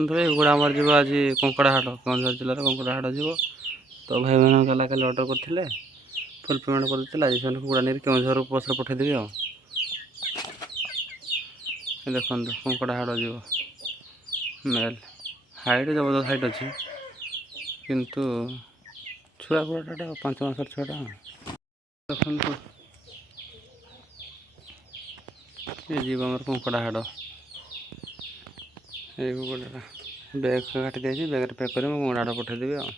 ଏଗୁଡ଼ା ଆମର ଯିବ ଆଜି କଙ୍କଡ଼ାହାଟ କେଉଁଝର ଜିଲ୍ଲାର କଙ୍କଡ଼ାହାଟ ଯିବ। ତ ଭାଇ ମାନେ କାଲି ଅର୍ଡ଼ର କରିଥିଲେ ଫୁଲ୍ ପେମେଣ୍ଟ କରିଦେଇଥିଲେ। ଆଜି ସେମାନେ କୁକୁଡ଼ା ନେଇକି କେଉଁଝର ବସ୍ରେ ପଠେଇଦେବି ଆଉ। ଦେଖନ୍ତୁ କଙ୍କଡ଼ାହାଟ ଯିବ ମେଲ୍ ହାଇଟ୍ ଜବରଦସ୍ତ ହାଇଟ୍ ଅଛି, କିନ୍ତୁ ଛୁଆ କୁକୁଡ଼ାଟା 5 ମାସର ଛୁଆଟା। ଦେଖନ୍ତୁ ଏ ଯିବ ଆମର କଙ୍କଡ଼ାହାଟ। ଏଇ କୁକୁଡ଼ାଟା ବ୍ୟାଗ୍ କାଟି ଦେଇଛି, ବ୍ୟାଗ୍ରେ ପ୍ୟାକ୍ କରି ମୁଁ କଙ୍କଡ଼ାହାଟ ପଠେଇଦେବି ଆଉ।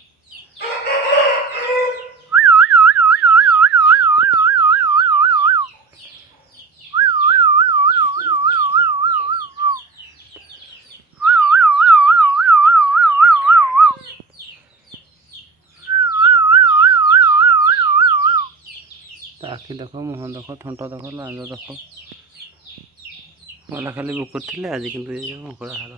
ଆଖି ଦେଖ, ମୁହଁ ଦେଖ, ଥଣ୍ଟ ଦେଖ, ଲାଞ୍ଜ ଦେଖ, ଗଲା ଖାଲି ବୁକୁର ଥିଲେ। ଆଜି କିନ୍ତୁ ଏ ଯେଉଁ କଙ୍କଡ଼ାହାଟ।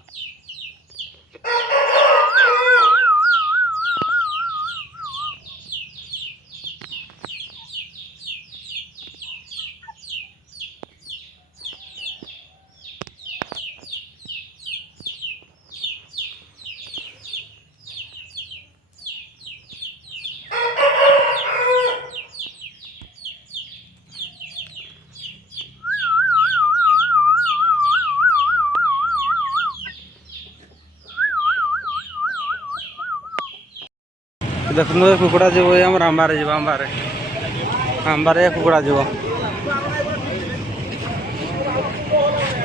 ଦେଖନ୍ତୁ କୁକୁଡ଼ା ଯିବ ଆମର ଆମ୍ବାରେ ଯିବ, ଆମ୍ବାରେ କୁକୁଡ଼ା ଯିବ।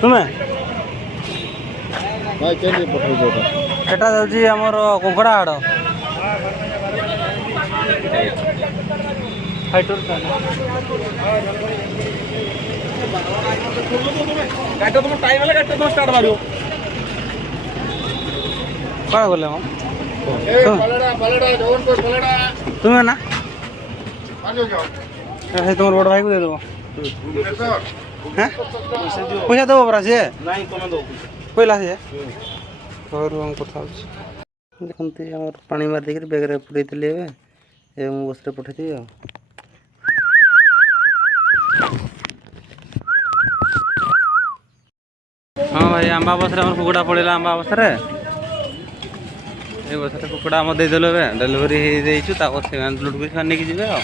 ତୁମେ ଏଟା ଯାଉଛି ଆମର କଙ୍କଡ଼ାହାଟ। କ'ଣ କଲେ ମ ତୁମେ ନା ସେ ତୁମର ବଡ଼ ଭାଇକୁ ଦେଇଦେବ। ପଇସା ଦେବ ପରା ସିଏ କହିଲା ସିଏ ଘରୁ ଆମ କଥା ହେଉଛି। ଦେଖନ୍ତି ଆମର ପାଣି ମାରି ଦେଇକିରି ବ୍ୟାଗ୍ରେ ପୁରେଇଥିଲି ଏବେ ମୁଁ ବସ୍ରେ ପଠେଇଦେବି ଆଉ। ହଁ ଭାଇ ଆମ୍ବା ବସ୍ରେ ଆମର କୁକୁଡ଼ା ପଡ଼ିଲା। ଆମ୍ବା ବସ୍ରେ এই বছরে কুকুଡ଼ା আমার ଦେଇଦେଲୁ ଏବେ ଡେଲିଭରି ହେଇଯାଇଛୁ। ତାପରେ ସେମାନେ ଲୁଟକୁ ସେମାନେ ନେଇକି ଯିବେ ଆଉ।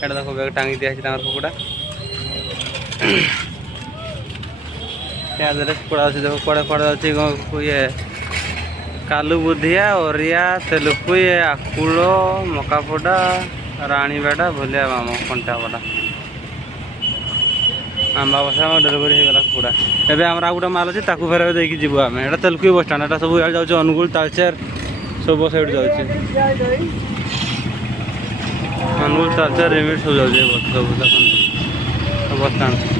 ଏଇଟା ଦେଖ ବ୍ୟାଗ୍ ଟାଙ୍ଗି ଦିଆହେଇଛି ତାଙ୍କର କୁକୁଡ଼ା। ଆଦେହରେ କୁକୁଡ଼ା ଅଛି ଦେଖ କୁଆଡ଼େ କୁଆଡ଼େ ଅଛି ଇଏ କାଲୁ ବୁଧିଆ, ଅରିଆ, ତେଲୁକୁଇ, ଆକୁଳ, ମକାପୋଡ଼ା, ରାଣୀବେଡ଼ା, ଭୁଲିଆ ମାମ, କଣ୍ଟାପଡ଼ା। ଆମ୍ବା ବସ୍ରେ ଆମର ଡେଲିଭରି ହେଇଗଲା କୁକୁଡ଼ା। ଏବେ ଆମର ଆଉ ଗୋଟେ ମାଲ୍ ଅଛି, ତାକୁ ଫେର ଦେଇକି ଯିବୁ ଆମେ। ଏଇଟା ତେଲକୁଇ ବସଷ୍ଟାଣ୍ଡ, ଏଇଟା ସବୁ ଇଆଡ଼େ ଯାଉଛି ଅନୁଗୁଳ, ତାଳଚେର ସବୁ ବସ୍ ଏଇଠି ଯାଉଛି। ଅନୁଗୁଳ, ତାଳଚେର, ରିମିଟ୍ ସବୁ ଯାଉଛି ସବୁ। ଦେଖନ୍ତୁ ବସଷ୍ଟାଣ୍ଡ।